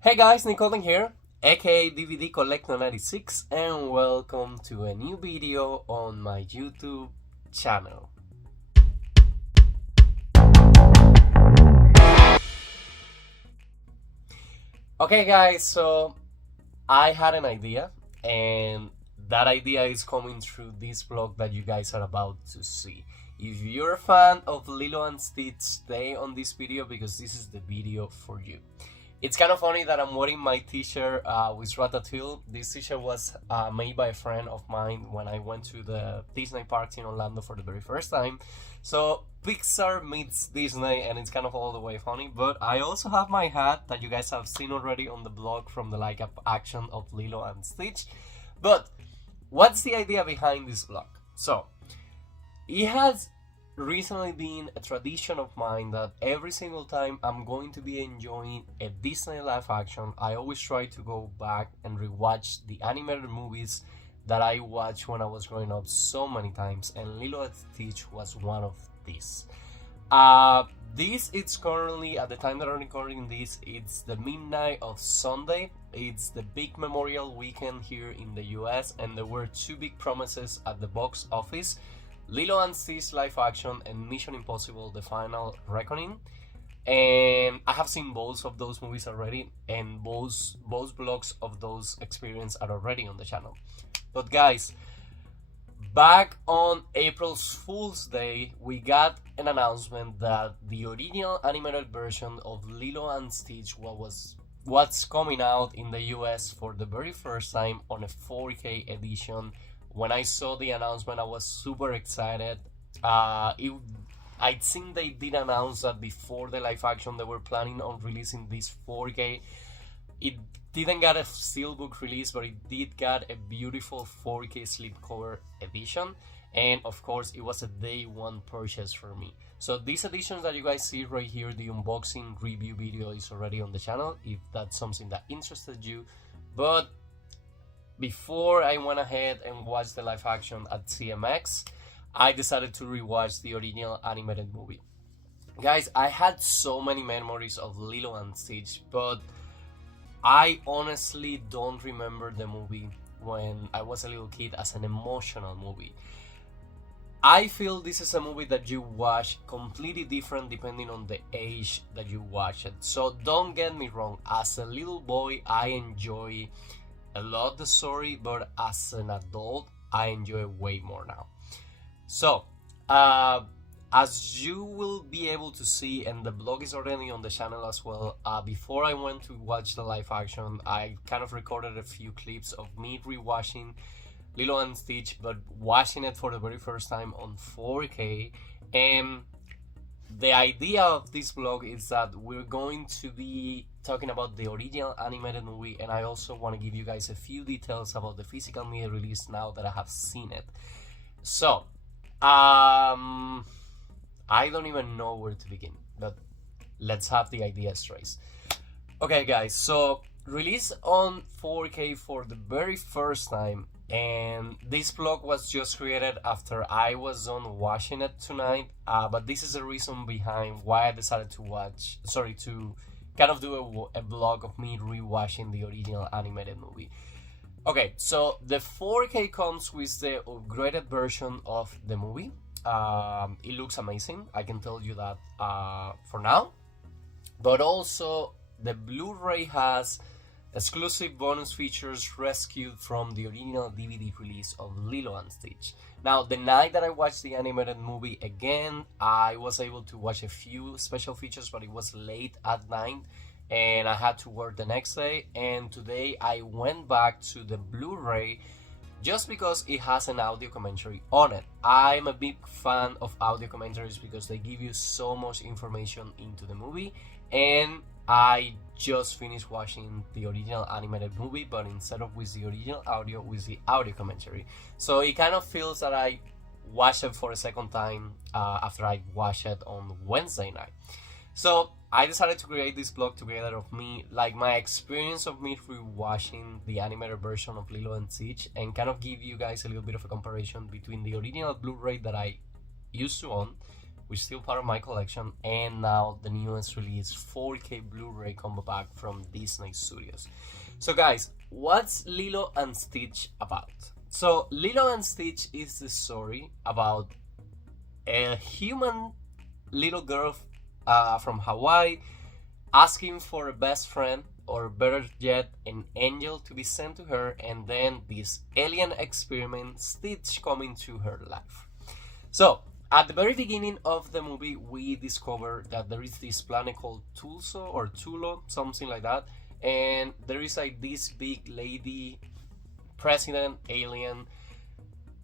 Hey guys, Nicole here, aka DVD Collector 96, and welcome to a new video on my YouTube channel. Okay guys, so I had an idea, and that idea is coming through this vlog that you guys are about to see. If you're a fan of Lilo and Stitch, stay on this video because this is the video for you. It's kind of funny that I'm wearing my t-shirt with Ratatouille. This t-shirt was made by a friend of mine when I went to the Disney parks in Orlando for the very first time. So Pixar meets Disney, and it's kind of all the way funny. But I also have my hat that you guys have seen already on the blog from the live action of Lilo and Stitch. But what's the idea behind this vlog? So it has recently been a tradition of mine that every single time I'm going to be enjoying a Disney live action, I always try to go back and rewatch the animated movies that I watched when I was growing up so many times, and Lilo and Stitch was one of these. This is currently, at the time that I'm recording this, it's the midnight of Sunday. It's the big Memorial Weekend here in the US, and there were two big promises at the box office: Lilo and Stitch live action and Mission Impossible: The Final Reckoning. And I have seen both of those movies already, and both vlogs of those experiences are already on the channel. But guys, back on April Fool's Day, we got an announcement that the original animated version of Lilo and Stitch what's coming out in the US for the very first time on a 4K edition. When I saw the announcement, I was super excited. I think they did announce that before the live action they were planning on releasing this 4K. It didn't get a steelbook release, but it did get a beautiful 4K slipcover edition, and of course it was a day one purchase for me. So these editions that you guys see right here, the unboxing review video, is already on the channel if that's something that interested you. But before I went ahead and watched the live action at CMX, I decided to rewatch the original animated movie. Guys, I had so many memories of Lilo and Stitch, but I honestly don't remember the movie when I was a little kid as an emotional movie. I feel this is a movie that you watch completely different depending on the age that you watch it. So don't get me wrong, as a little boy I enjoy a lot the story, but as an adult I enjoy it way more now. So as you will be able to see, and the blog is already on the channel as well, before I went to watch the live action, I kind of recorded a few clips of me rewatching Lilo and Stitch, but watching it for the very first time on 4K. And the idea of this vlog is that we're going to be talking about the original animated movie, and I also want to give you guys a few details about the physical media release now that I have seen it. So I don't even know where to begin, but let's have the idea straight. Okay guys, so released on 4K for the very first time, and this vlog was just created after I was done watching it tonight, but this is the reason behind why I decided to kind of do a vlog of me rewatching the original animated movie. Okay, so the 4K comes with the upgraded version of the movie. It looks amazing, I can tell you that for now. But also the Blu-ray has exclusive bonus features rescued from the original DVD release of Lilo and Stitch. Now, the night that I watched the animated movie again, I was able to watch a few special features, but it was late at night and I had to work the next day. And today I went back to the Blu-ray just because it has an audio commentary on it. I'm a big fan of audio commentaries because they give you so much information into the movie, and I just finished watching the original animated movie, but instead of with the original audio, with the audio commentary. So it kind of feels that I watched it for a second time after I watched it on Wednesday night. So I decided to create this vlog together of me, like my experience of me rewatching the animated version of Lilo and Stitch, and kind of give you guys a little bit of a comparison between the original Blu-ray that I used to own which is still part of my collection, and now the newest release 4K Blu-ray combo pack from Disney Studios. So guys, what's Lilo and Stitch about? So Lilo and Stitch is the story about a human little girl from Hawaii asking for a best friend, or better yet, an angel to be sent to her, and then this alien experiment, Stitch, coming to her life. So at the very beginning of the movie, we discover that there is this planet called Tulso or Tulo, something like that, and there is like this big lady president alien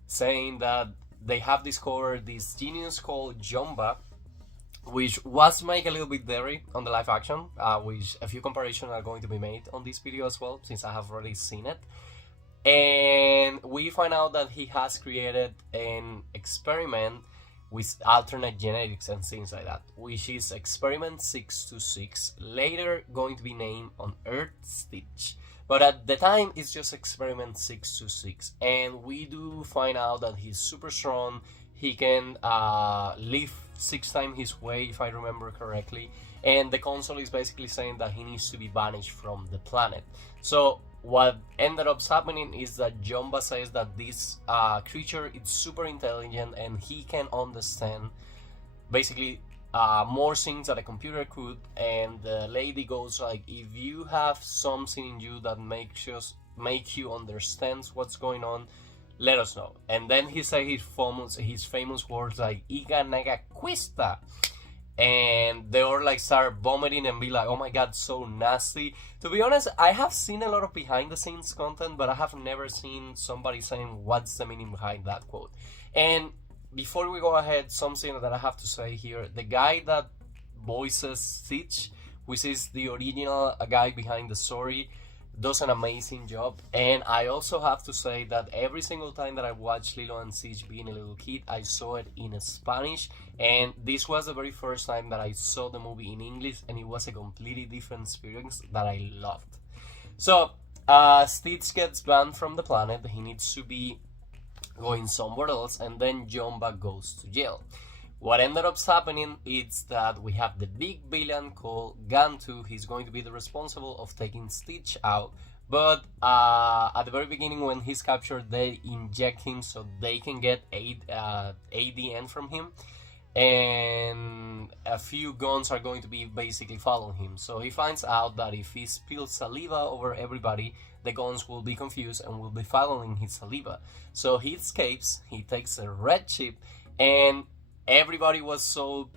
saying that they have discovered this genius called Jumba, which was made a little bit dairy on the live action, which a few comparisons are going to be made on this video as well, since I have already seen it. And we find out that he has created an experiment with alternate genetics and things like that, which is experiment 626, later going to be named on Earth Stitch. But at the time, it's just experiment 626, and we do find out that he's super strong. He can lift 6 times his weight, if I remember correctly, and the console is basically saying that he needs to be banished from the planet. So what ended up happening is that Jumba says that this creature is super intelligent and he can understand basically more things that a computer could, and the lady goes like, if you have something in you that make you understand what's going on, let us know. And then he said his famous words like "Iga naga quista," and they all like start vomiting and be like, "Oh my god, so nasty." To be honest, I have seen a lot of behind the scenes content, but I have never seen somebody saying what's the meaning behind that quote. And before we go ahead, something that I have to say here: the guy that voices Stitch, which is the original guy behind the story, does an amazing job. And I also have to say that every single time that I watched Lilo and Stitch being a little kid, I saw it in Spanish, and this was the very first time that I saw the movie in English, and it was a completely different experience that I loved. So Stitch gets banned from the planet. He needs to be going somewhere else, and then Jumba goes to jail. What ended up happening is that we have the big villain called Gantu. He's going to be the responsible of taking Stitch out. But at the very beginning, when he's captured, they inject him so they can get ADN from him. And a few guns are going to be basically following him. So he finds out that if he spills saliva over everybody, the guns will be confused and will be following his saliva. So he escapes, he takes a red ship, and everybody was so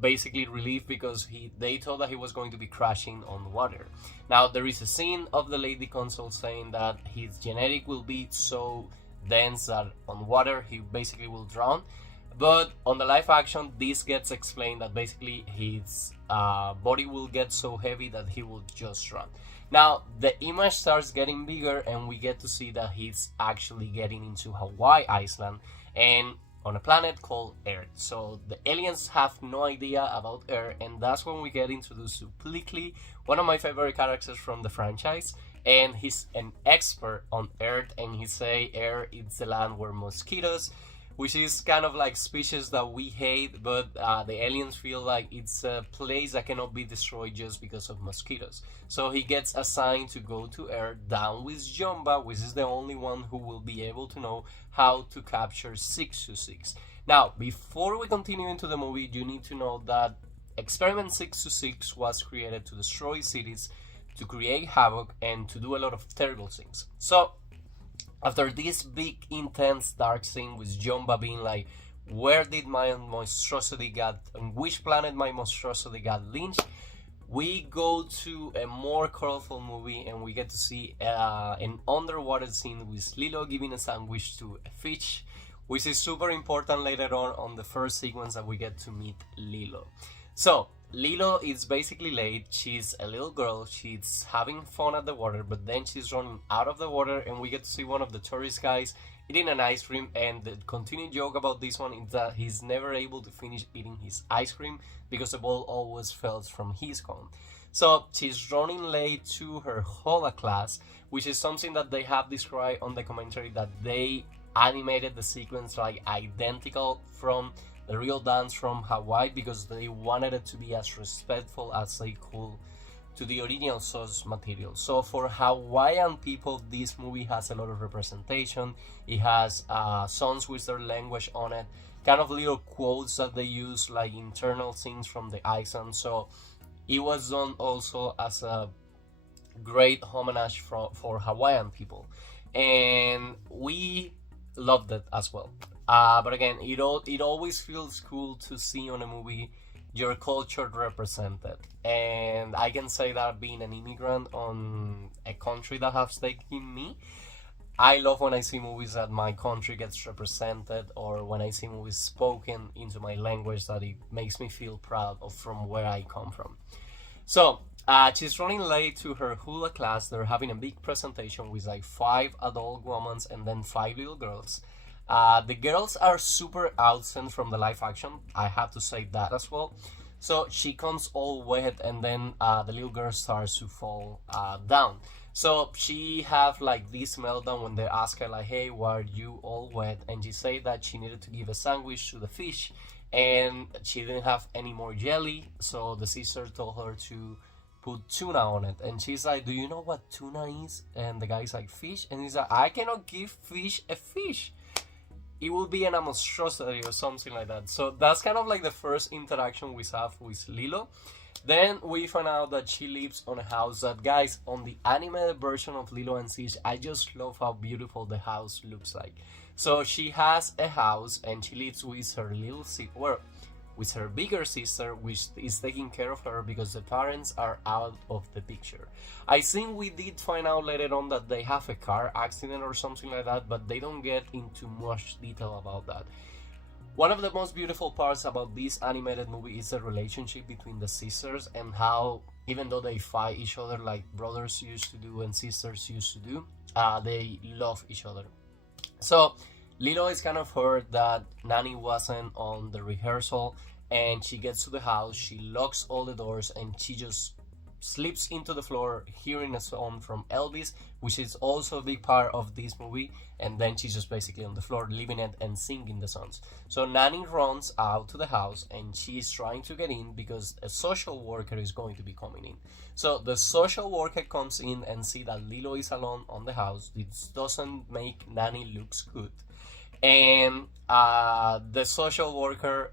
basically relieved because they thought that he was going to be crashing on water. Now there is a scene of the lady console saying that his genetic will be so dense that on water he basically will drown. But on the live action, this gets explained that basically his body will get so heavy that he will just drown. Now the image starts getting bigger and we get to see that he's actually getting into Hawaii Island and on a planet called Earth. So the aliens have no idea about Earth, and that's when we get introduced to Pelekai, one of my favorite characters from the franchise, and he's an expert on Earth, and he say Earth is the land where mosquitoes, which is kind of like species that we hate, but the aliens feel like it's a place that cannot be destroyed just because of mosquitoes. So he gets assigned to go to Earth down with Jumba, which is the only one who will be able to know how to capture 626. Now, before we continue into the movie, you need to know that Experiment 626 was created to destroy cities, to create havoc, and to do a lot of terrible things. So after this big, intense, dark scene with Jumba being like, where did my monstrosity got, on which planet my monstrosity got lynched, we go to a more colorful movie and we get to see an underwater scene with Lilo giving a sandwich to a fish, which is super important later on the first sequence that we get to meet Lilo. So Lilo is basically late. She's a little girl. She's having fun at the water, but then she's running out of the water, and we get to see one of the tourist guys eating an ice cream. And the continued joke about this one is that he's never able to finish eating his ice cream because the ball always falls from his cone. So she's running late to her Hola class, which is something that they have described on the commentary, that they animated the sequence like identical from the real dance from Hawaii, because they wanted it to be as respectful as they could to the original source material. So for Hawaiian people, this movie has a lot of representation. It has songs with their language on it, kind of little quotes that they use, like internal things from the island. So it was done also as a great homage for Hawaiian people, and we loved it as well. But again, it always feels cool to see on a movie your culture represented, and I can say that being an immigrant on a country that has taken me, I love when I see movies that my country gets represented, or when I see movies spoken into my language, that it makes me feel proud of from where I come from. So she's running late to her hula class. They're having a big presentation with like 5 adult women and then 5 little girls. The girls are super absent from the live action, I have to say that as well. So she comes all wet, and then the little girl starts to fall down. So she have like this meltdown when they ask her like, hey, why are you all wet? And she said that she needed to give a sandwich to the fish, and she didn't have any more jelly. So the sister told her to put tuna on it, and she's like, do you know what tuna is? And the guy's like, fish? And he's like, I cannot give fish a fish. It will be an monstrosity or something like that. So that's kind of like the first interaction we have with Lilo. Then we find out that she lives on a house that, guys, on the animated version of Lilo and Stitch, I just love how beautiful the house looks like. So she has a house, and she lives with her with her bigger sister, which is taking care of her because the parents are out of the picture. I think we did find out later on that they have a car accident or something like that, but they don't get into much detail about that. One of the most beautiful parts about this animated movie is the relationship between the sisters, and how, even though they fight each other like brothers used to do and sisters used to do, they love each other. So Lilo is kind of hurt that Nani wasn't on the rehearsal, and she gets to the house, she locks all the doors, and she just slips into the floor hearing a song from Elvis, which is also a big part of this movie, and then she's just basically on the floor leaving it and singing the songs. So Nani runs out to the house, and she's trying to get in because a social worker is going to be coming in. So the social worker comes in and see that Lilo is alone on the house. This doesn't make Nani looks good. And the social worker,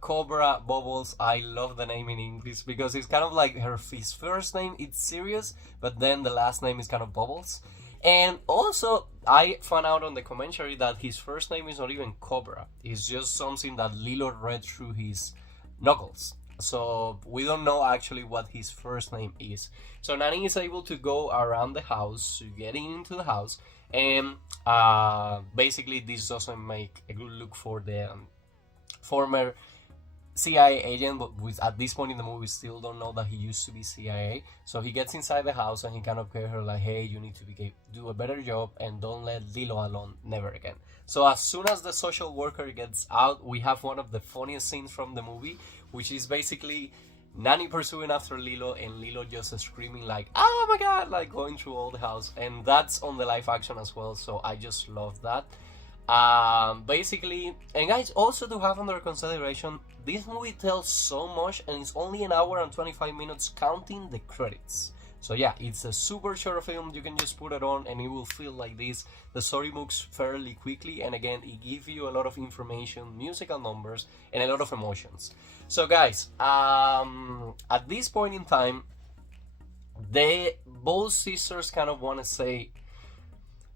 Cobra Bubbles, I love the name in English because it's kind of like his first name, it's serious, but then the last name is kind of Bubbles. And also, I found out on the commentary that his first name is not even Cobra. It's just something that Lilo read through his knuckles. So we don't know actually what his first name is. So Nani is able to go around the house, to get into the house, and basically this doesn't make a good look for the former CIA agent, but at this point in the movie we still don't know that he used to be CIA. So he gets inside the house and he kind of tells her like, hey, you need to do a better job and don't let Lilo alone, never again. So as soon as the social worker gets out, we have one of the funniest scenes from the movie, which is basically Nani pursuing after Lilo and Lilo just screaming like, oh my god, like going through all the house. And that's on the live action as well, so I just love that. Basically, and guys, also to have under consideration, this movie tells so much and it's only an hour and 25 minutes counting the credits. So yeah, it's a super short film. You can just put it on and it will feel like this. The story moves fairly quickly, and again, it gives you a lot of information, musical numbers, and a lot of emotions. So guys, at this point in time, both sisters kind of want to say,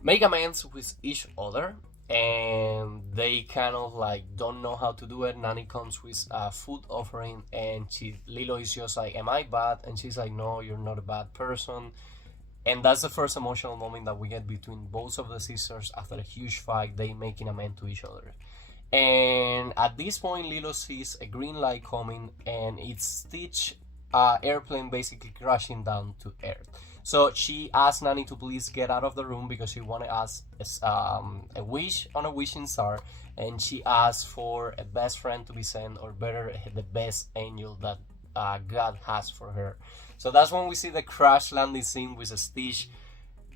make amends with each other, and they kind of like don't know how to do it. Nani comes with a food offering, and Lilo is just like, am I bad? And she's like, no, you're not a bad person. And that's the first emotional moment that we get between both of the sisters after a huge fight, they making amends to each other. And at this point, Lilo sees a green light coming, and it's Stitch airplane basically crashing down to Earth. So she asked Nani to please get out of the room because she wanted us a wish on a wishing star, and she asked for a best friend to be sent, or better, the best angel that God has for her. So that's when we see the crash landing scene with Stitch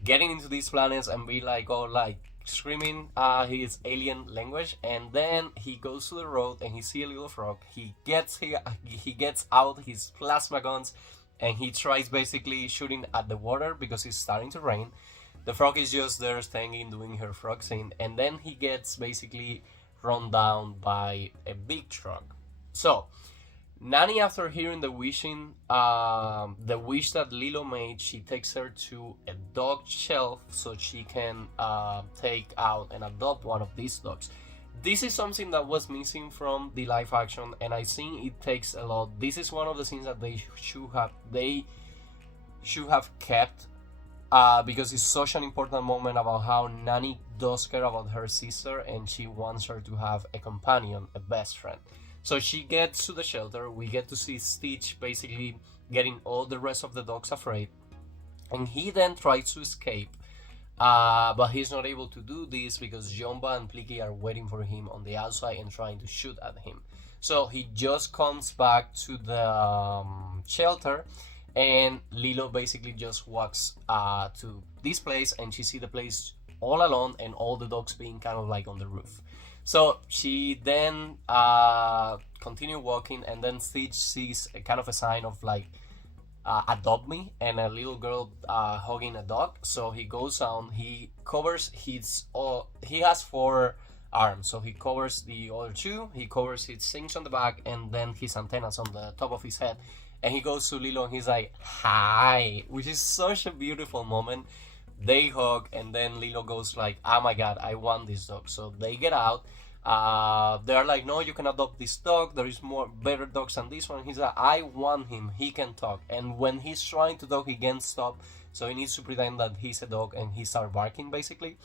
getting into these planets and be like, oh, like, screaming his alien language, and then he goes to the road and he sees a little frog. He gets out his plasma guns, and he tries basically shooting at the water because it's starting to rain. The frog is just there standing, doing her frog thing, and then he gets basically run down by a big truck. So Nani, after hearing the wish that Lilo made, she takes her to a dog shelf so she can take out and adopt one of these dogs. This is something that was missing from the live action, and I think it takes a lot. This is one of the things that they should have kept, because it's such an important moment about how Nani does care about her sister, and she wants her to have a companion, a best friend. So she gets to the shelter. We get to see Stitch basically getting all the rest of the dogs afraid, and he then tries to escape, but he's not able to do this because Jumba and Plicky are waiting for him on the outside and trying to shoot at him. So he just comes back to the shelter, and Lilo basically just walks to this place, and she sees the place all alone and all the dogs being kind of like on the roof. So she then continue walking, and then Stitch sees a kind of a sign of like adopt me, and a little girl hugging a dog. So he goes down, he covers his he has 4 arms, so he covers the other 2, he covers his things on the back, and then his antennas on the top of his head, and he goes to Lilo and he's like, hi, which is such a beautiful moment. They hug, and then Lilo goes like, oh my god, I want this dog. So they get out. They're like, no, you can adopt this dog. There is more better dogs than this one. He's like, I want him. He can talk. And when he's trying to talk, he can't stop. So he needs to pretend that he's a dog, and he starts barking basically.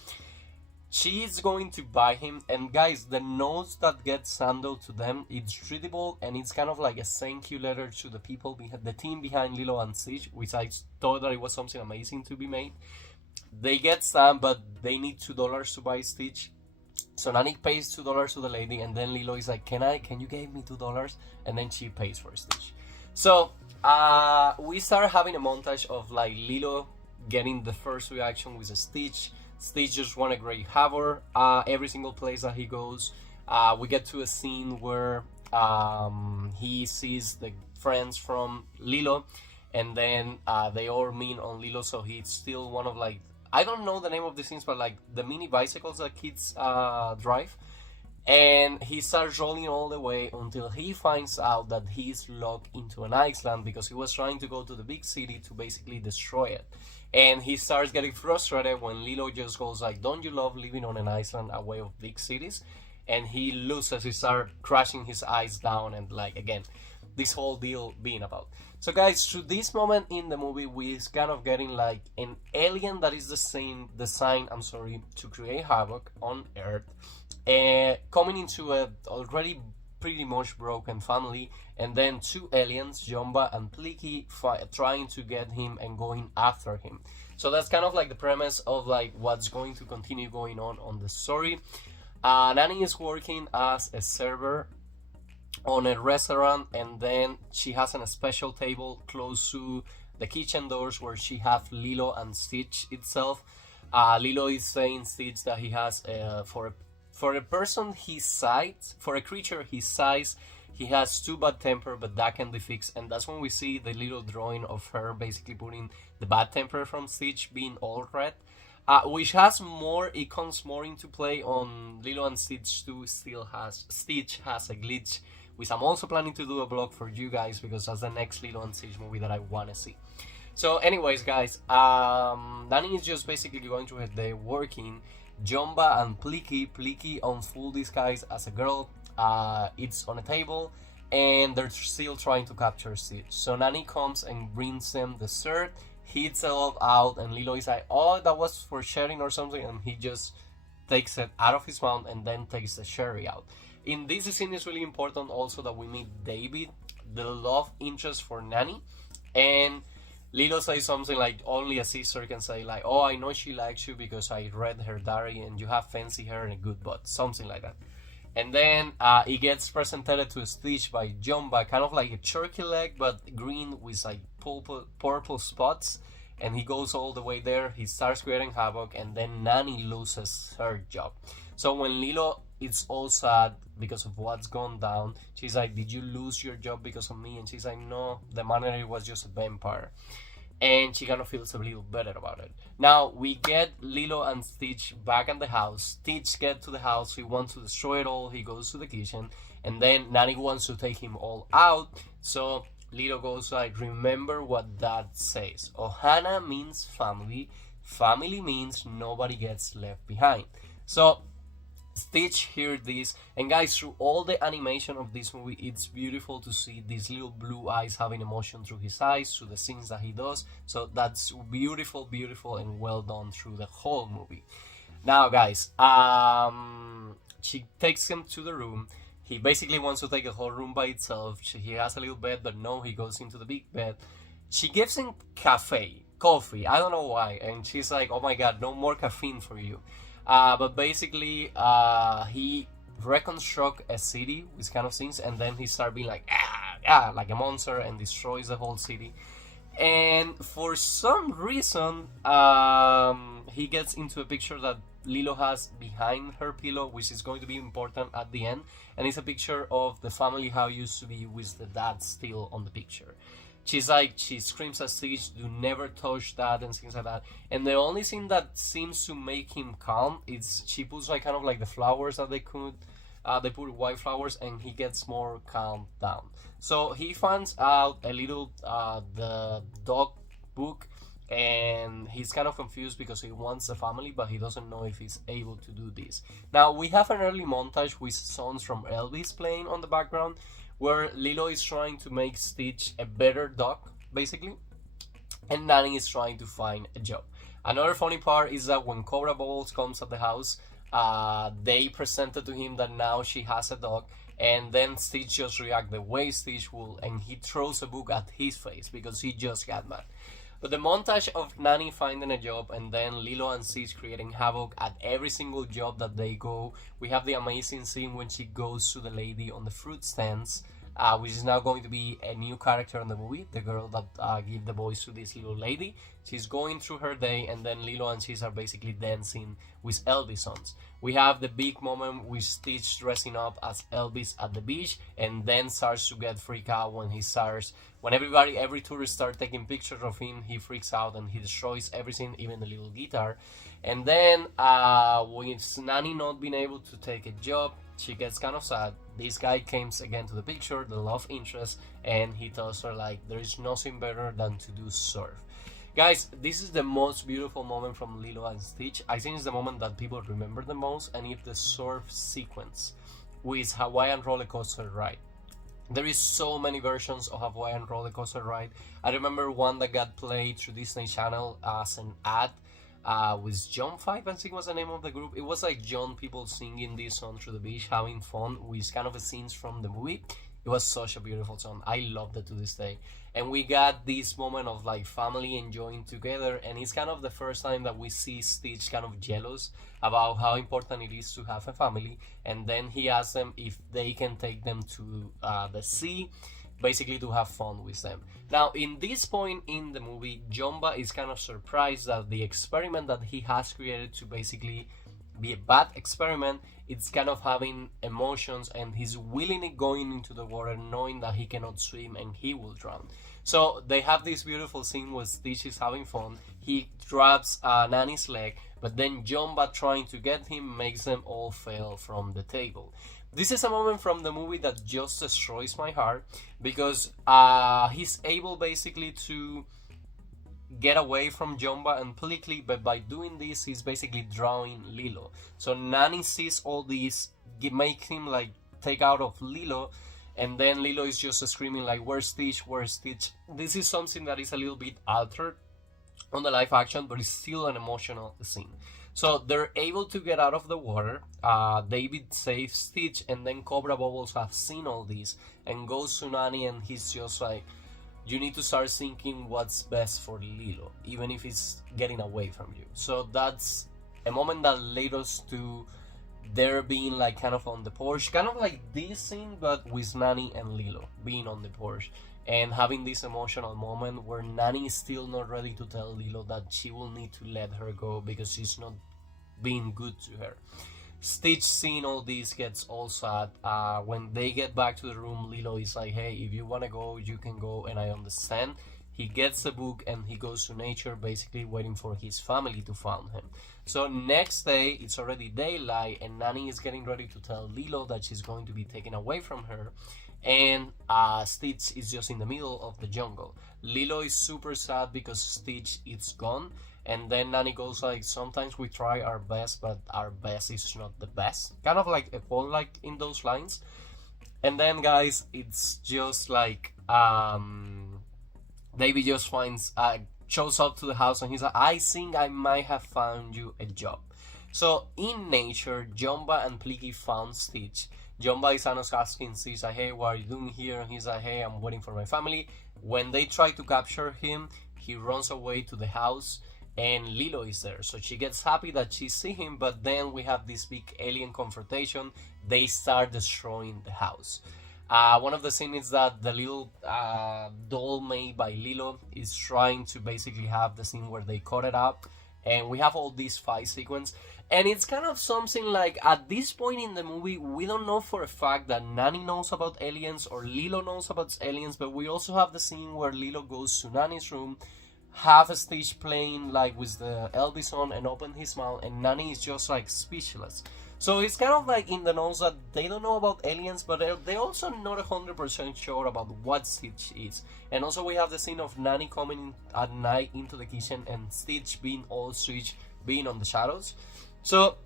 She is going to buy him, and guys, the notes that get handled to them, it's readable, and it's kind of like a thank you letter to the people behind the team behind Lilo and Stitch, which I thought that it was something amazing to be made. They get some, but they need $2 to buy Stitch. So Nani pays $2 to the lady, and then Lilo is like, can you give me $2? And then she pays for Stitch. So we start having a montage of like Lilo getting the first reaction with a Stitch. Stitch just want a great harbor every single place that he goes. We get to a scene where he sees the friends from Lilo, and then they all mean on Lilo, so he's still one of like, I don't know the name of the scenes, but like the mini bicycles that kids drive. And he starts rolling all the way until he finds out that he's locked into an island because he was trying to go to the big city to basically destroy it. And he starts getting frustrated when Lilo just goes like, don't you love living on an island away of big cities? And he loses, he starts crashing his eyes down, and like, again, this whole deal being about. So guys, to this moment in the movie, we're kind of getting like an alien that is the same design, to create havoc on Earth, coming into a already pretty much broken family, and then 2 aliens, Jumba and Plicky, trying to get him and going after him. So that's kind of like the premise of like what's going to continue going on the story. Nani is working as a server on a restaurant, and then she has a special table close to the kitchen doors where she have Lilo and Stitch itself. Lilo is saying Stitch that he has for a person his size, for a creature his size, he has 2 bad temper, but that can be fixed. And that's when we see the little drawing of her basically putting the bad temper from Stitch being all red, which has more, it comes more into play on Lilo and Stitch 2. Stitch has a glitch, which I'm also planning to do a vlog for you guys, because that's the next Lilo and Stitch movie that I want to see. So anyways guys, Nani is just basically going to her day working. Jumba and Plicky on full disguise as a girl, it's on a table, and they're still trying to capture Stitch. So Nani comes and brings them dessert, hits it all out, and Lilo is like, oh, that was for sharing or something, and he just takes it out of his mouth and then takes the sherry out. In this scene, it's really important also that we meet David, the love interest for Nani, and Lilo says something like, only a sister can say like, oh, I know she likes you because I read her diary and you have fancy hair and a good butt, something like that. And then it gets presented to Stitch by Jumba, kind of like a turkey leg but green with like purple spots, and he goes all the way there. He starts creating havoc, and then Nani loses her job. So when Lilo is all sad because of what's gone down, she's like, did you lose your job because of me? And she's like, no, the manager was just a vampire. And she kind of feels a little better about it. Now we get Lilo and Stitch back in the house. Stitch gets to the house, he wants to destroy it all, he goes to the kitchen, and then Nani wants to take him all out. So Lilo goes like, remember what Dad says. Ohana means family. Family means nobody gets left behind. So Stitch heard this, and guys, through all the animation of this movie, it's beautiful to see these little blue eyes having emotion through his eyes, through the scenes that he does. So that's beautiful, beautiful, and well done through the whole movie. Now, guys, she takes him to the room. He basically wants to take a whole room by itself. He has a little bed, but no, he goes into the big bed. She gives him coffee, I don't know why, and she's like, oh my god, no more caffeine for you. But basically, he reconstruct a city with kind of things, and then he start being like, like a monster, and destroys the whole city. And for some reason, he gets into a picture that Lilo has behind her pillow, which is going to be important at the end. And it's a picture of the family how it used to be, with the dad still on the picture. She screams at Stitch, do never touch that, and things like that. And the only thing that seems to make him calm is she puts like kind of like the flowers that they put white flowers, and he gets more calmed down. So he finds out a little the dog book, and he's kind of confused because he wants a family, but he doesn't know if he's able to do this. Now we have an early montage with songs from Elvis playing on the background, where Lilo is trying to make Stitch a better dog, basically, and Nani is trying to find a job. Another funny part is that when Cobra Bubbles comes at the house, they presented to him that now she has a dog, and then Stitch just reacts the way Stitch will, and he throws a book at his face because he just got mad. But the montage of Nani finding a job, and then Lilo and Stitch creating havoc at every single job that they go. We have the amazing scene when she goes to the lady on the fruit stands, which is now going to be a new character in the movie, the girl that give the voice to this little lady. She's going through her day, and then Lilo and Stitch are basically dancing with Elvis songs. We have the big moment with Stitch dressing up as Elvis at the beach, and then starts to get freaked out when every tourist starts taking pictures of him. He freaks out and he destroys everything, even the little guitar. And then with Nani not being able to take a job, she gets kind of sad. This guy comes again to the picture, the love interest, and he tells her like there is nothing better than to do surf. Guys, this is the most beautiful moment from Lilo and Stitch. I think it's the moment that people remember the most, and it's the surf sequence with Hawaiian roller coaster ride. There is so many versions of Hawaiian roller coaster ride. I remember one that got played through Disney Channel as an ad with John 5, I think was the name of the group. It was like young people singing this song through the beach, having fun with kind of the scenes from the movie. It was such a beautiful song. I loved it to this day. And we got this moment of like family enjoying together, and it's kind of the first time that we see Stitch kind of jealous about how important it is to have a family. And then he asks them if they can take them to the sea, basically to have fun with them. Now, in this point in the movie, Jumba is kind of surprised that the experiment that he has created to basically be a bad experiment, it's kind of having emotions, and he's willingly going into the water knowing that he cannot swim and he will drown. So they have this beautiful scene where Stitch is having fun. He grabs Nani's leg, but then Jumba trying to get him makes them all fall from the table. This is a moment from the movie that just destroys my heart, because he's able basically to get away from Jumba and Plickly, but by doing this, he's basically drawing Lilo. So Nani sees all this, make him like take out of Lilo, and then Lilo is just screaming like, "Where's Stitch? Where's Stitch?" This is something that is a little bit altered on the live action, but it's still an emotional scene. So they're able to get out of the water. David saves Stitch, and then Cobra Bubbles have seen all this and goes to Nani, and he's just like, you need to start thinking what's best for Lilo, even if it's getting away from you. So that's a moment that led us to there being like kind of on the porch, kind of like this scene, but with Nani and Lilo being on the porch. and having this emotional moment where Nani is still not ready to tell Lilo that she will need to let her go because she's not being good to her. Stitch, seeing all this, gets all sad. When they get back to the room, Lilo is like, hey, if you want to go, you can go, and I understand. He gets the book and he goes to nature, basically waiting for his family to find him. So next day, it's already daylight, and Nani is getting ready to tell Lilo that she's going to be taken away from her, and Stitch is just in the middle of the jungle. Lilo is super sad because Stitch is gone, and then Nani goes like, sometimes we try our best, but our best is not the best. Kind of like a quote like in those lines. And then, guys, it's just like Daveigh just shows up to the house, and he's like, I think I might have found you a job. So in nature, Jumba and Pelekai found Stitch. Jumba is asking Stitch, like, hey, what are you doing here? And he's like, hey, I'm waiting for my family. When they try to capture him, he runs away to the house, and Lilo is there. So she gets happy that she sees him, but then we have this big alien confrontation. They start destroying the house. One of the scenes is that the little doll made by Lilo is trying to basically have the scene where they cut it up, and we have all this fight sequence. And it's kind of something like, at this point in the movie, we don't know for a fact that Nani knows about aliens or Lilo knows about aliens, but we also have the scene where Lilo goes to Nani's room, have a Stitch playing like with the Elvis on, and open his mouth, and Nani is just like speechless. So it's kind of like in the nose that they don't know about aliens, but they're also not 100% sure about what Stitch is. And also we have the scene of Nani coming at night into the kitchen, and Stitch being all Stitch, being on the shadows. So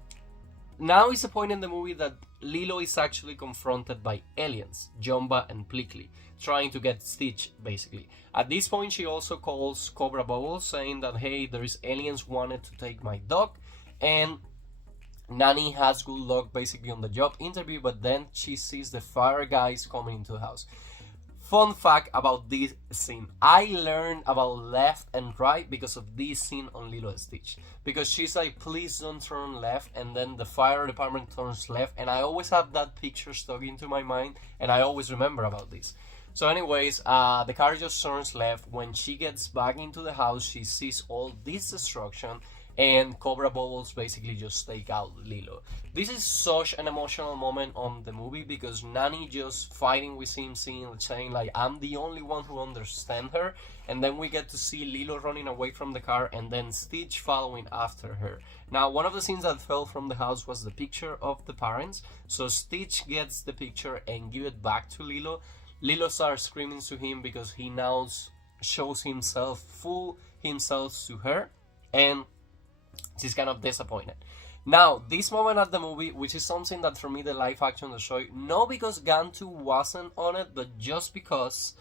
now is the point in the movie that Lilo is actually confronted by aliens, Jumba and Pelekai, trying to get Stitch, basically. At this point, she also calls Cobra Bubbles, saying that, hey, there is aliens wanted to take my dog, and Nani has good luck basically on the job interview, but then she sees the fire guys coming into the house. Fun fact about this scene, I learned about left and right because of this scene on Lilo Stitch. Because she's like, please don't turn left, and then the fire department turns left, and I always have that picture stuck into my mind, and I always remember about this. So anyways, the car just turns left. When she gets back into the house, she sees all this destruction, and Cobra Bubbles basically just take out Lilo. This is such an emotional moment on the movie because Nani just fighting with him, saying like, I'm the only one who understands her, and then we get to see Lilo running away from the car, and then Stitch following after her. Now, one of the scenes that fell from the house was the picture of the parents, so Stitch gets the picture and give it back to Lilo. Lilo starts screaming to him because he now shows himself to her, and she's kind of disappointed. Now, this moment at the movie, which is something that for me the live action destroyed, not because Gantu wasn't on it, but just because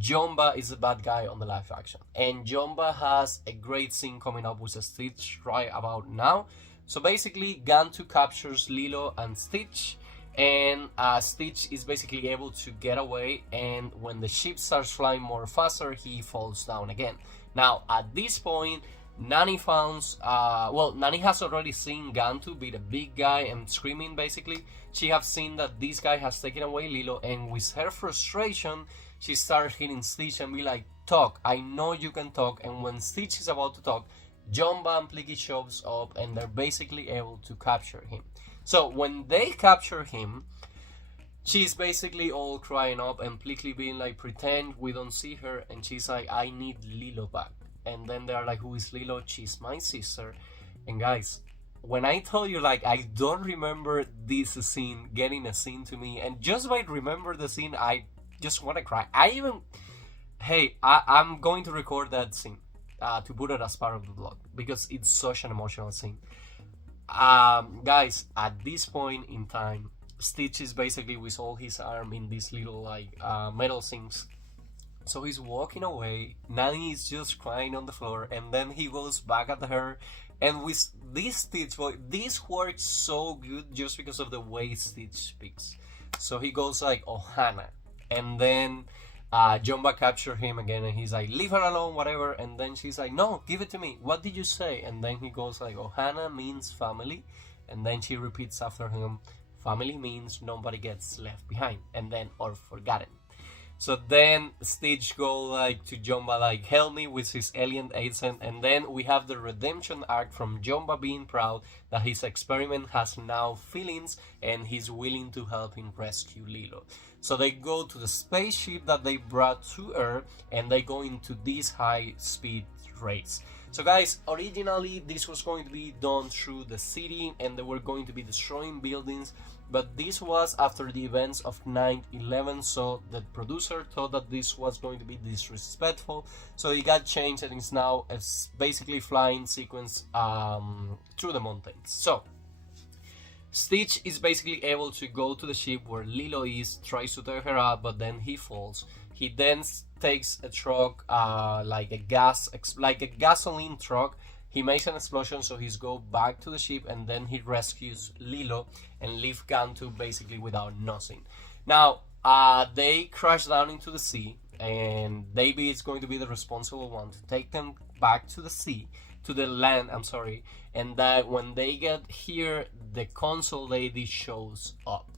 Jumba is a bad guy on the live action. And Jumba has a great scene coming up with Stitch right about now. So basically, Gantu captures Lilo and Stitch, and Stitch is basically able to get away, and when the ship starts flying more faster, he falls down again. Now, at this point, Nani Nani has already seen Gantu be the big guy and screaming basically. She has seen that this guy has taken away Lilo, and with her frustration, she started hitting Stitch and be like, talk, I know you can talk. And when Stitch is about to talk, Jumba and Pelekai shows up, and they're basically able to capture him. So when they capture him, she's basically all crying up, and Pelekai being like, pretend we don't see her, and she's like, I need Lilo back. And then they're like, who is Lilo? She's my sister. And guys, when I tell you, like, I don't remember this scene getting a scene to me, and just by remember the scene, I just want to cry. I'm going to record that scene to put it as part of the vlog because it's such an emotional scene. Guys, at this point in time, Stitch is basically with all his arm in this little metal things. So he's walking away, Nani is just crying on the floor, and then he goes back at her, and with this Stitch voice, this works so good just because of the way Stitch speaks. So he goes like, Ohana, and then Jumba captures him again, and he's like, leave her alone, whatever, and then she's like, no, give it to me, what did you say? And then he goes like, Ohana means family, and then she repeats after him, family means nobody gets left behind, and then, or forgotten. So then Stitch go like to Jumba like, help me with his alien accent, and then we have the redemption arc from Jumba being proud that his experiment has now feelings and he's willing to help him rescue Lilo. So they go to the spaceship that they brought to Earth and they go into this high speed race. So guys, originally this was going to be done through the city and they were going to be destroying buildings, but this was after the events of 9/11, so the producer thought that this was going to be disrespectful, so it got changed and it's now a basically flying sequence through the mountains. So Stitch is basically able to go to the ship where Lilo is, tries to take her out, but then he falls. He then takes a truck, like a gasoline truck. He makes an explosion, so he's go back to the ship, and then he rescues Lilo and leave Gantu basically without nothing. Now, they crash down into the sea, and Daveigh is going to be the responsible one to take them back to the sea, to the land, I'm sorry, and that when they get here, the console lady shows up.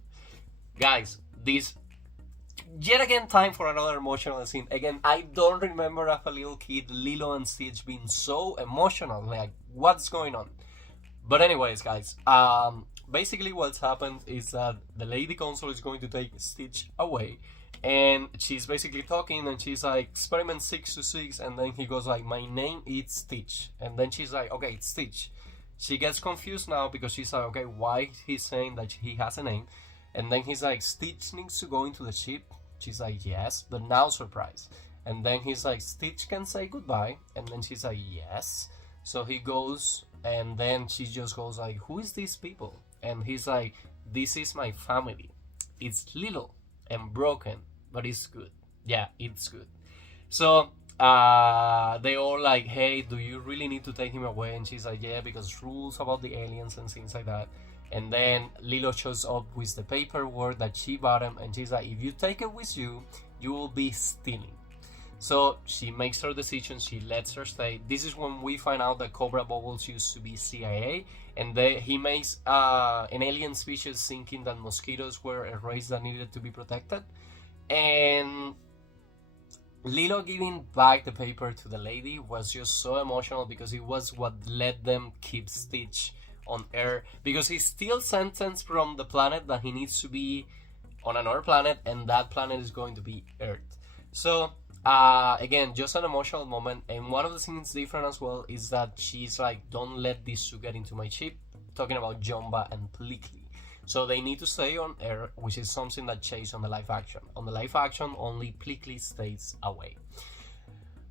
Guys, this yet again time for another emotional scene. Again, I don't remember as a little kid Lilo and Stitch being so emotional, like what's going on. But anyways guys, basically what's happened is that the lady console is going to take Stitch away, and she's basically talking and she's like, experiment 626, and then he goes like, my name is Stitch, and then she's like, okay, it's Stitch. She gets confused now because she's like, okay, why he's saying that he has a name. And then he's like, Stitch needs to go into the ship. She's like, yes, but now surprise. And then he's like, Stitch can say goodbye. And then she's like, yes. So he goes, and then she just goes like, who is these people? And he's like, this is my family. It's little and broken, but it's good. Yeah, it's good. So they all like, hey, do you really need to take him away? And she's like, yeah, because rules about the aliens and things like that. And then Lilo shows up with the paperwork that she bought him, and she's like, if you take it with you, you will be stealing. So she makes her decision, she lets her stay. This is when we find out that Cobra Bubbles used to be CIA, and he makes an alien species thinking that mosquitoes were a race that needed to be protected. And Lilo giving back the paper to the lady was just so emotional because it was what let them keep Stitch on Earth, because he's still sentenced from the planet that he needs to be on another planet, and that planet is going to be Earth. So again, just an emotional moment. And one of the things different as well is that she's like, don't let these two get into my ship, talking about Jumba and Pelekai. So they need to stay on Earth, which is something that changed on the live action. On the live action, only Pelekai stays away.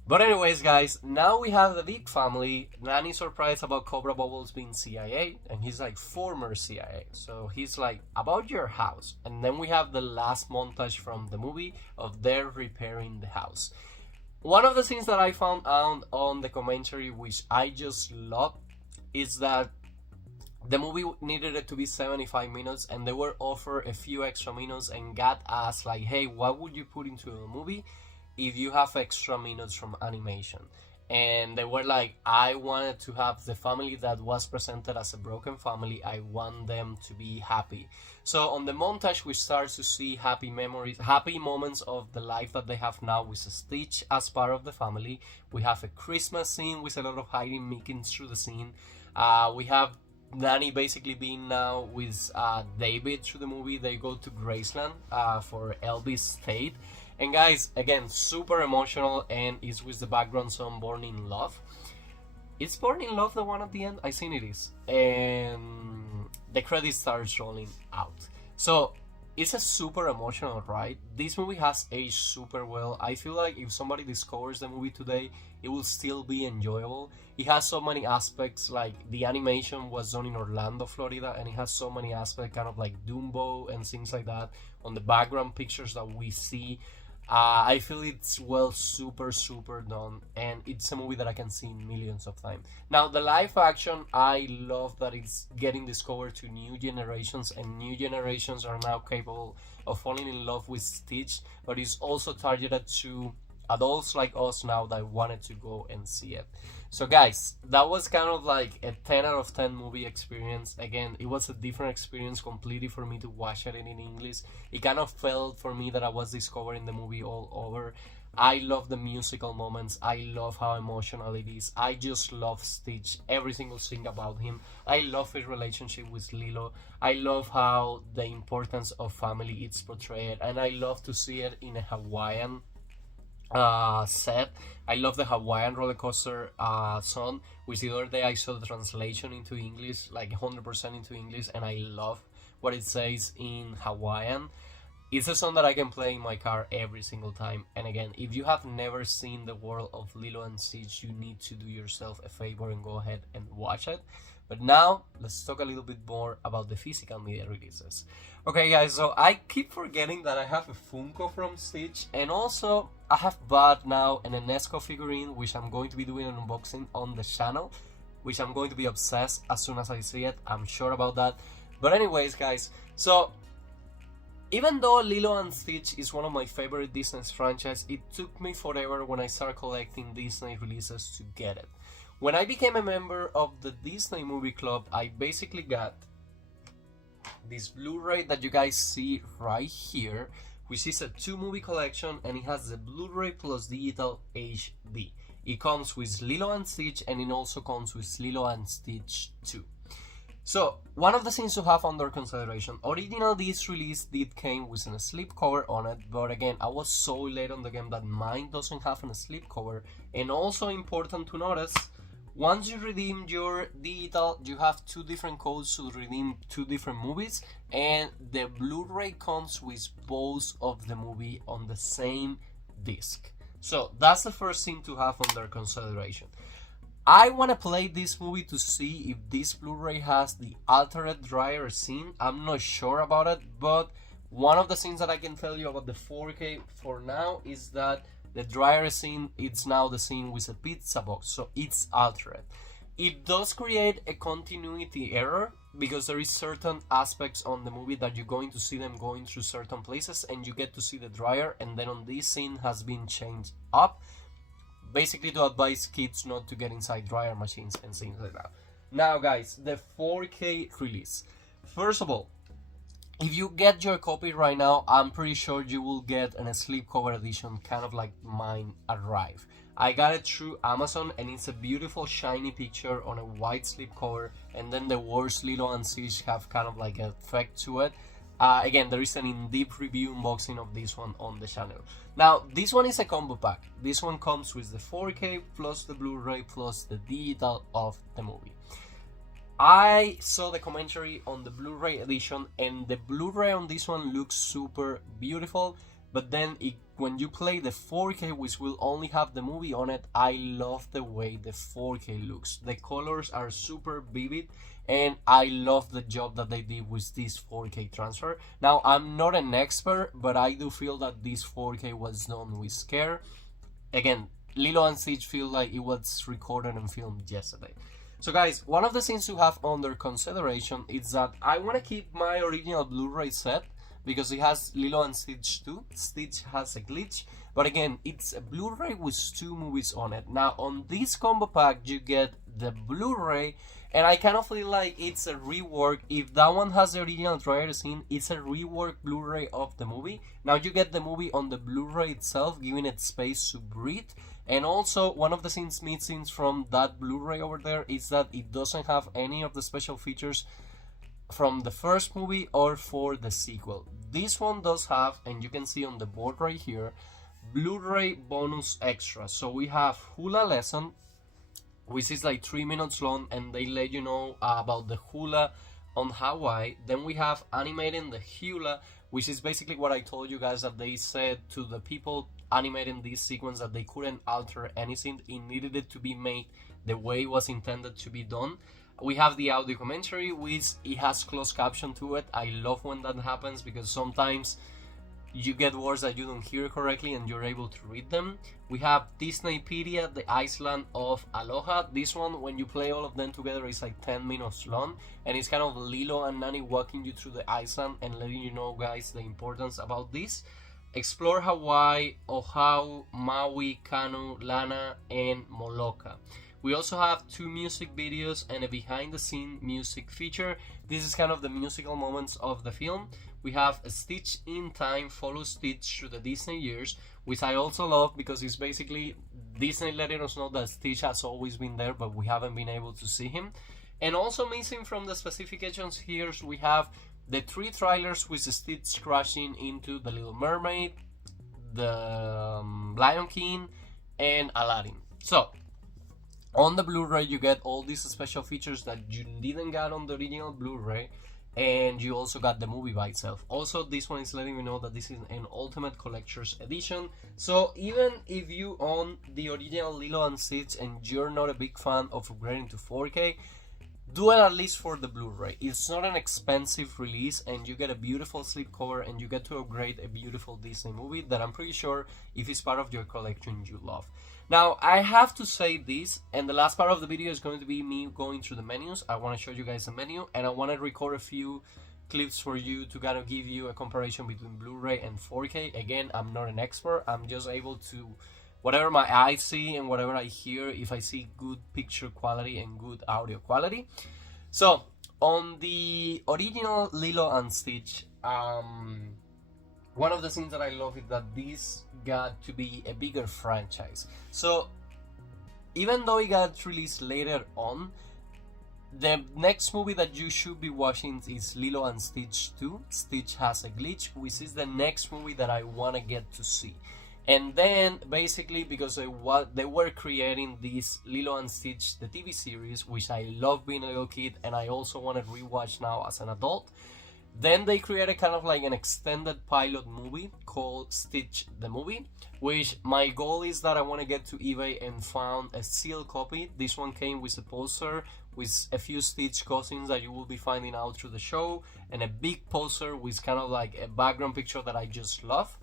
But anyways guys, now we have the big family. Nani surprised about Cobra Bubbles being CIA, and he's like, former CIA. So he's like, about your house. And then we have the last montage from the movie of their repairing the house. One of the things that I found out on the commentary, which I just love, is that the movie needed it to be 75 minutes, and they were offered a few extra minutes and got asked like, hey, what would you put into a movie if you have extra minutes from animation? And they were like, I wanted to have the family that was presented as a broken family, I want them to be happy. So on the montage we start to see happy memories, happy moments of the life that they have now with Stitch as part of the family. We have a Christmas scene with a lot of hiding Mickey through the scene. We have Nani basically being now with Daveigh through the movie. They go to Graceland for Elvis State. And guys, again, super emotional, and it's with the background song Born in Love. Is Born in Love the one at the end? I think it is. And the credits starts rolling out. So it's a super emotional ride. This movie has aged super well. I feel like if somebody discovers the movie today, it will still be enjoyable. It has so many aspects, like the animation was done in Orlando, Florida, and it has so many aspects, kind of like Dumbo and things like that. On the background pictures that we see, I feel it's super done, and it's a movie that I can see millions of times. Now the live action, I love that it's getting discovered to new generations, and new generations are now capable of falling in love with Stitch, but it's also targeted to adults like us now that wanted to go and see it. So guys, that was kind of like a 10 out of 10 movie experience. Again, it was a different experience completely for me to watch it in English. It kind of felt for me that I was discovering the movie all over. I love the musical moments. I love how emotional it is. I just love Stitch, every single thing about him. I love his relationship with Lilo. I love how the importance of family is portrayed, and I love to see it in a Hawaiian set. I love the Hawaiian roller coaster song, which the other day I saw the translation into English, like 100% into English, and I love what it says in Hawaiian. It's a song that I can play in my car every single time. And again, if you have never seen the world of Lilo and Stitch, you need to do yourself a favor and go ahead and watch it. But now, let's talk a little bit more about the physical media releases. Okay guys, so I keep forgetting that I have a Funko from Stitch, and also I have bought now an Enesco figurine, which I'm going to be doing an unboxing on the channel, which I'm going to be obsessed as soon as I see it, I'm sure about that. But anyways guys, so even though Lilo and Stitch is one of my favorite Disney franchises, it took me forever when I started collecting Disney releases to get it. When I became a member of the Disney Movie Club, I basically got this Blu-ray that you guys see right here, which is a 2-movie collection, and it has the Blu-ray plus digital HD. It comes with Lilo and Stitch, and it also comes with Lilo and Stitch 2. So, one of the things to have under consideration, original disc release did came with a slipcover on it, but again, I was so late on the game that mine doesn't have a slipcover. And also important to notice, once you redeem your digital, you have 2 different codes to redeem 2 different movies, and the Blu-ray comes with both of the movie on the same disc. So, that's the first thing to have under consideration. I want to play this movie to see if this Blu-ray has the altered dryer scene. I'm not sure about it, but one of the things that I can tell you about the 4K for now is that the dryer scene, it's now the scene with a pizza box, so it's altered. It does create a continuity error because there is certain aspects on the movie that you're going to see them going through certain places, and you get to see the dryer, and then on this scene has been changed up, basically to advise kids not to get inside dryer machines and things like that. Now guys, the 4K release. First of all, if you get your copy right now, I'm pretty sure you will get a slipcover edition, kind of like mine arrive. I got it through Amazon, and it's a beautiful shiny picture on a white slipcover, and then the words Lilo and Stitch have kind of like an effect to it. Again, there is an in-depth review unboxing of this one on the channel. Now, this one is a combo pack. This one comes with the 4K plus the Blu-ray plus the digital of the movie. I saw the commentary on the Blu-ray edition, and the Blu-ray on this one looks super beautiful, but then when you play the 4K, which will only have the movie on it, I love the way the 4K looks. The colors are super vivid, and I love the job that they did with this 4K transfer. Now, I'm not an expert, but I do feel that this 4K was done with care. Again, Lilo and Stitch feel like it was recorded and filmed yesterday. So guys, one of the things to have under consideration is that I want to keep my original Blu-ray set because it has Lilo and Stitch 2. Stitch has a glitch, but again, it's a Blu-ray with 2 movies on it. Now, on this combo pack, you get the Blu-ray, and I kind of feel like it's a rework. If that one has the original trailer scene, it's a rework Blu-ray of the movie. Now you get the movie on the Blu-ray itself, giving it space to breathe. And also, one of the things missing from that Blu-ray over there is that it doesn't have any of the special features from the first movie or for the sequel. This one does have, and you can see on the board right here, Blu-ray bonus extra. So we have hula lesson, which is like 3 minutes long, and they let you know about the hula on Hawaii. Then we have animating the hula, which is basically what I told you guys, that they said to the people animating this sequence that they couldn't alter anything. It needed it to be made the way it was intended to be done. We have the audio commentary, which it has closed caption to it. I love when that happens because sometimes you get words that you don't hear correctly and you're able to read them. We have Disneypedia, the Island of Aloha. This one, when you play all of them together, is like 10 minutes long, and it's kind of Lilo and Nani walking you through the island and letting you know, guys, the importance about this. Explore Hawaii, Oahu, Maui, Kanu, Lana, and Molokai. We also have 2 music videos and a behind-the-scene music feature. This is kind of the musical moments of the film. We have a Stitch in Time follows Stitch through the Disney years, which I also love because it's basically Disney letting us know that Stitch has always been there, but we haven't been able to see him. And also missing from the specifications here, we have the 3 trailers with Stitch crashing into The Little Mermaid, the Lion King, and Aladdin. So, on the Blu-ray you get all these special features that you didn't get on the original Blu-ray, and you also got the movie by itself. Also, this one is letting me know that this is an Ultimate Collector's Edition, so even if you own the original Lilo and Stitch and you're not a big fan of upgrading to 4K, do it at least for the Blu-ray. It's not an expensive release, and you get a beautiful slipcover, and you get to upgrade a beautiful Disney movie that I'm pretty sure, if it's part of your collection, you love. Now, I have to say this, and the last part of the video is going to be me going through the menus. I want to show you guys the menu, and I want to record a few clips for you to kind of give you a comparison between Blu-ray and 4K. Again, I'm not an expert. I'm just able to, whatever my eyes see and whatever I hear, if I see good picture quality and good audio quality. So, on the original Lilo and Stitch, one of the things that I love is that this got to be a bigger franchise. So, even though it got released later on, the next movie that you should be watching is Lilo and Stitch 2, Stitch Has a Glitch, which is the next movie that I want to get to see. And then, basically, because they were creating this Lilo and Stitch, the TV series, which I love being a little kid, and I also want to rewatch now as an adult. Then they created kind of like an extended pilot movie called Stitch the Movie, which my goal is that I want to get to eBay and found a sealed copy. This one came with a poster with a few Stitch costumes that you will be finding out through the show, and a big poster with kind of like a background picture that I just love.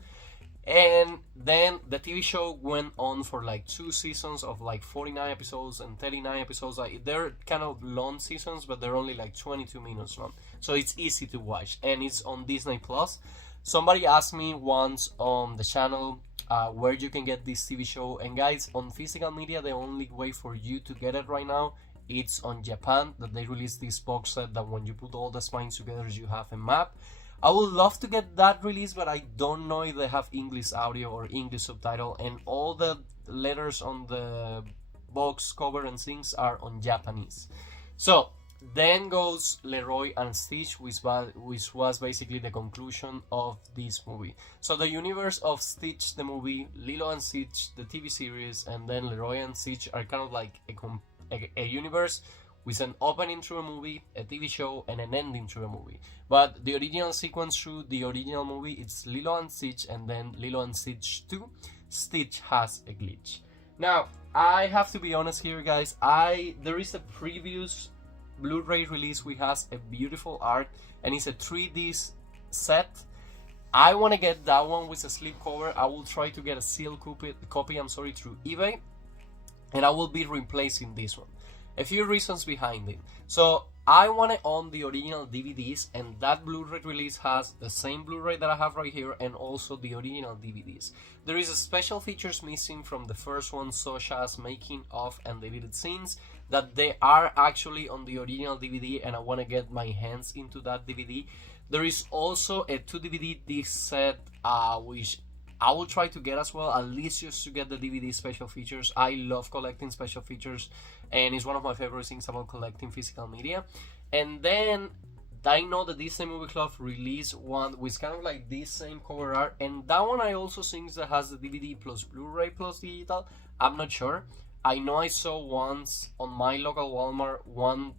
And then the TV show went on for like 2 seasons of like 49 episodes and 39 episodes. Like, they're kind of long seasons, but they're only like 22 minutes long, so it's easy to watch, and it's on Disney Plus. Somebody asked me once on the channel where you can get this TV show, and guys, on physical media, the only way for you to get it right now, it's on Japan, that they released this box set that when you put all the spines together, you have a map. I would love to get that release, but I don't know if they have English audio or English subtitle, and all the letters on the box cover and things are on Japanese. So then goes Leroy and Stitch, which was basically the conclusion of this movie. So the universe of Stitch the movie, Lilo and Stitch the TV series, and then Leroy and Stitch are kind of like a universe with an opening through a movie, a TV show, and an ending through a movie. But the original sequence through the original movie, it's Lilo and Stitch, and then Lilo and Stitch 2, Stitch Has a Glitch. Now, I have to be honest here, guys. There is a previous Blu-ray release which has a beautiful art, and it's a 3D set. I want to get that one with a slipcover. I will try to get a sealed copy through eBay, and I will be replacing this one. A few reasons behind it. So I want to own the original DVDs, and that Blu-ray release has the same Blu-ray that I have right here, and also the original DVDs. There is a special features missing from the first one, such as making of and deleted scenes, that they are actually on the original DVD, and I want to get my hands into that DVD. There is also a 2 DVD disc set, which I will try to get as well, at least just to get the DVD special features. I love collecting special features, and it's one of my favorite things about collecting physical media. And then I know the Disney Movie Club released one with kind of like this same cover art, and that one I also think that has the DVD plus Blu-ray plus digital. I'm not sure. I know I saw once on my local Walmart one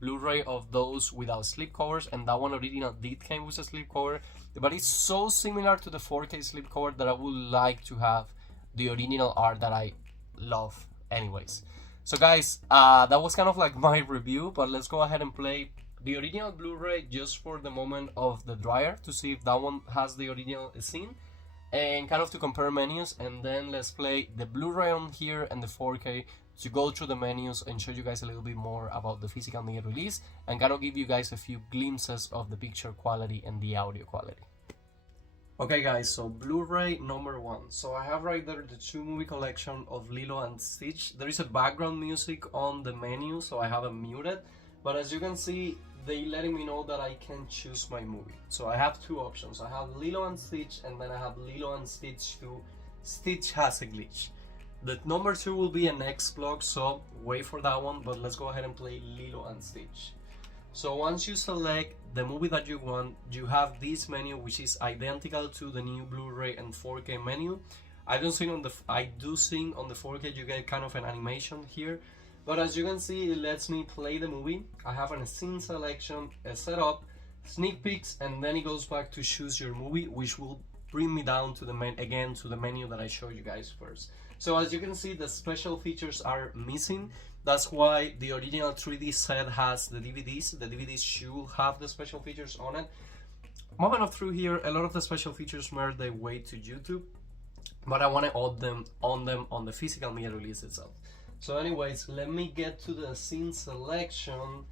Blu-ray of those without slipcovers, and that one original did came with a slipcover, but it's so similar to the 4K slipcover that I would like to have the original art that I love anyways. So guys, that was kind of like my review, but let's go ahead and play the original Blu-ray just for the moment of the dryer to see if that one has the original scene, and kind of to compare menus, and then let's play the Blu-ray on here and the 4K to go through the menus and show you guys a little bit more about the physical media release, and kind of give you guys a few glimpses of the picture quality and the audio quality. Okay guys, so Blu-ray number 1. So I have right there the 2-movie collection of Lilo and Stitch. There is a background music on the menu, so I have it muted. But as you can see, they letting me know that I can choose my movie. So I have 2 options. I have Lilo and Stitch, and then I have Lilo and Stitch 2. Stitch has a glitch. The number 2 will be a next vlog, so wait for that one, but let's go ahead and play Lilo and Stitch. So once you select the movie that you want, you have this menu, which is identical to the new Blu-ray and 4K menu. I do think on the 4K you get kind of an animation here, but as you can see, it lets me play the movie. I have a scene selection, a setup, sneak peeks, and then it goes back to choose your movie, which will bring me down to the menu that I showed you guys first. So as you can see, the special features are missing. That's why the original 3D set has the DVDs. The DVDs should have the special features on it. Moving up through here, a lot of the special features made their way to YouTube, but I want to add them on the physical media release itself. So anyways, let me get to the scene selection,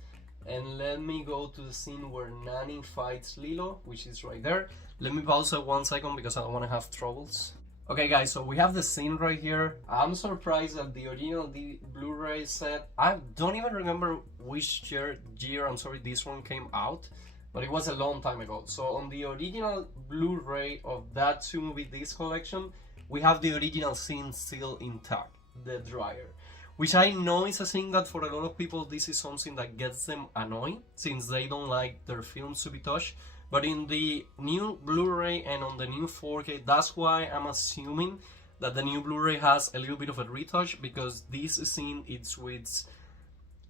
and let me go to the scene where Nani fights Lilo, which is right there. Let me pause it 1 second because I don't want to have troubles. Okay guys, so we have the scene right here. I'm surprised that the original Blu-ray set, I don't even remember which year this one came out, but it was a long time ago. So on the original Blu-ray of that 2-movie disc collection, we have the original scene still intact, the dryer. Which I know is a thing that for a lot of people this is something that gets them annoyed, since they don't like their films to be touched. But in the new Blu-ray and on the new 4K, that's why I'm assuming that the new Blu-ray has a little bit of a retouch, because this scene, it's with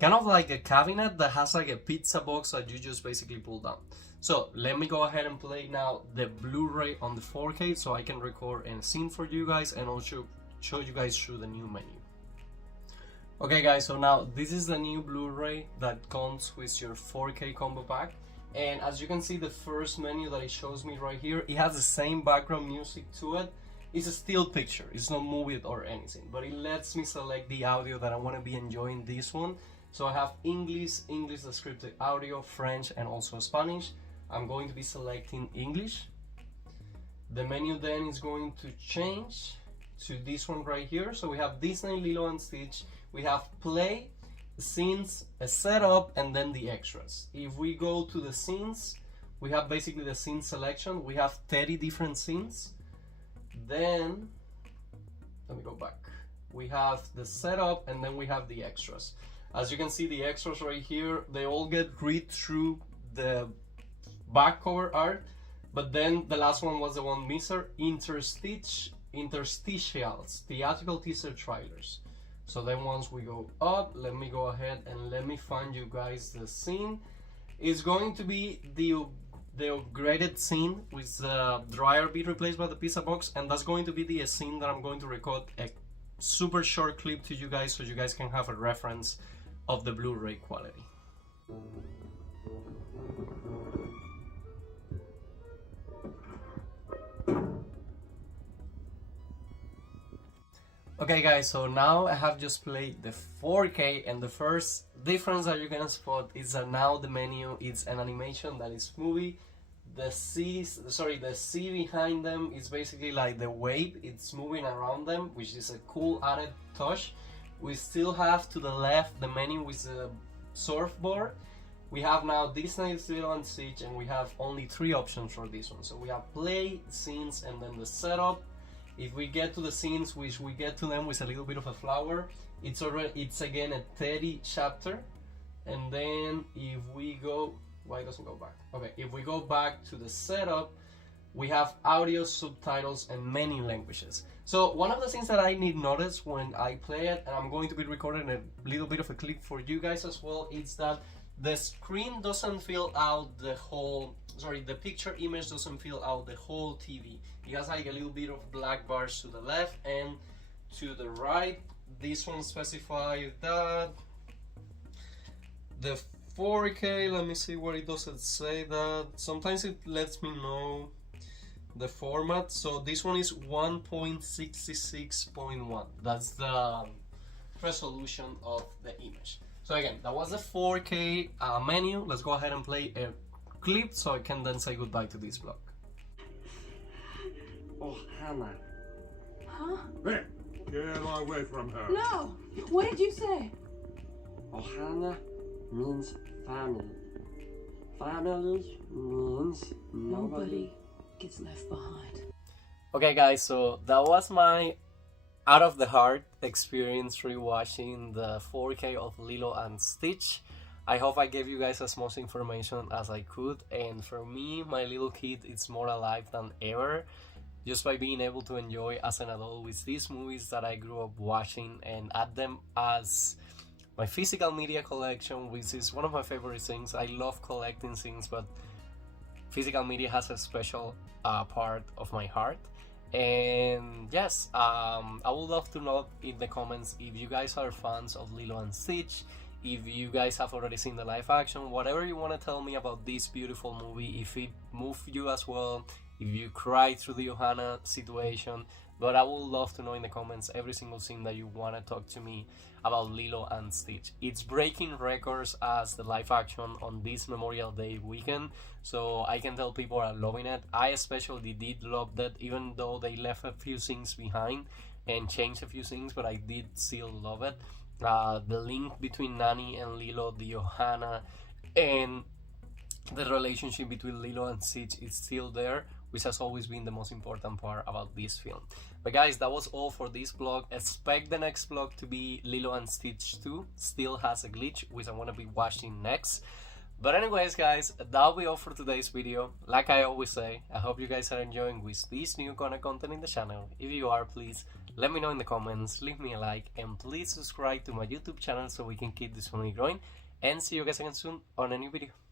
kind of like a cabinet that has like a pizza box that you just basically pull down. So let me go ahead and play now the Blu-ray on the 4K so I can record a scene for you guys and also show you guys through the new menu. Okay guys, so now this is the new Blu-ray that comes with your 4K combo pack. And as you can see, the first menu that it shows me right here, it has the same background music to it. It's a still picture, it's not moved or anything, but it lets me select the audio that I want to be enjoying this one. So I have English descriptive audio, French, and also Spanish. I'm going to be selecting English. The menu then is going to change to this one right here. So we have Disney, Lilo and Stitch, we have play, scenes, a setup, and then the extras. If we go to the scenes, we have basically the scene selection. We have 30 different scenes. Then let me go back. We have the setup, and then we have the extras. As you can see, the extras right here, they all get read through the back cover art, but then the last one was the one missing, interstitials, theatrical teaser trailers. So then once we go up, let me go ahead and let me find you guys the scene. It's going to be the upgraded scene with the dryer being replaced by the pizza box, and that's going to be the scene that I'm going to record a super short clip to you guys so you guys can have a reference of the Blu-ray quality. Okay guys, so now I have just played the 4K, and the first difference that you can spot is that now the menu is an animation that is movie. The C behind them is basically like the wave, it's moving around them, which is a cool added touch. We still have to the left the menu with the surfboard. We have now Disney, Lilo and Stitch, and we have only 3 options for this one. So we have play, scenes, and then the setup. If we get to the scenes, which we get to them with a little bit of a flower, it's again a 30 chapter. And then if we go, why doesn't go back? Okay, if we go back to the setup, we have audio, subtitles, and many languages. So one of the things that I need notice when I play it, and I'm going to be recording a little bit of a clip for you guys as well, is that the screen doesn't fill out the whole, the picture image doesn't fill out the whole TV. It has like a little bit of black bars to the left and to the right. This one specifies that the 4K, let me see where it doesn't say that. Sometimes it lets me know the format. So this one is 1.66.1. That's the resolution of the image. So again, that was the 4K menu. Let's go ahead and play a clip so I can then say goodbye to this vlog. Ohana. Huh? Hey, get away from her. No! What did you say? Ohana means family. Family means nobody. Gets left behind. Okay guys, so that was my out of the heart experience rewatching the 4K of Lilo and Stitch. I hope I gave you guys as much information as I could, and for me, my little kid is more alive than ever just by being able to enjoy as an adult with these movies that I grew up watching and add them as my physical media collection, which is one of my favorite things. I love collecting things, but physical media has a special part of my heart. And yes, I would love to know in the comments if you guys are fans of Lilo and Stitch, if you guys have already seen the live action, whatever you want to tell me about this beautiful movie, if it moved you as well, if you cried through the Ohana situation. But I would love to know in the comments every single thing that you want to talk to me about Lilo and Stitch. It's breaking records as the live action on this Memorial Day weekend, so I can tell people are loving it. I especially did love that, even though they left a few things behind and changed a few things, but I did still love it. The link between Nani and Lilo, the Ohana, and the relationship between Lilo and Stitch is still there, which has always been the most important part about this film. But guys, that was all for this vlog. Expect the next vlog to be Lilo and Stitch 2. Still has a glitch, which I want to be watching next. But anyways guys, that'll be all for today's video. Like I always say, I hope you guys are enjoying with this new kind of content in the channel. If you are, please let me know in the comments, leave me a like, and please subscribe to my YouTube channel so we can keep this family growing. And see you guys again soon on a new video.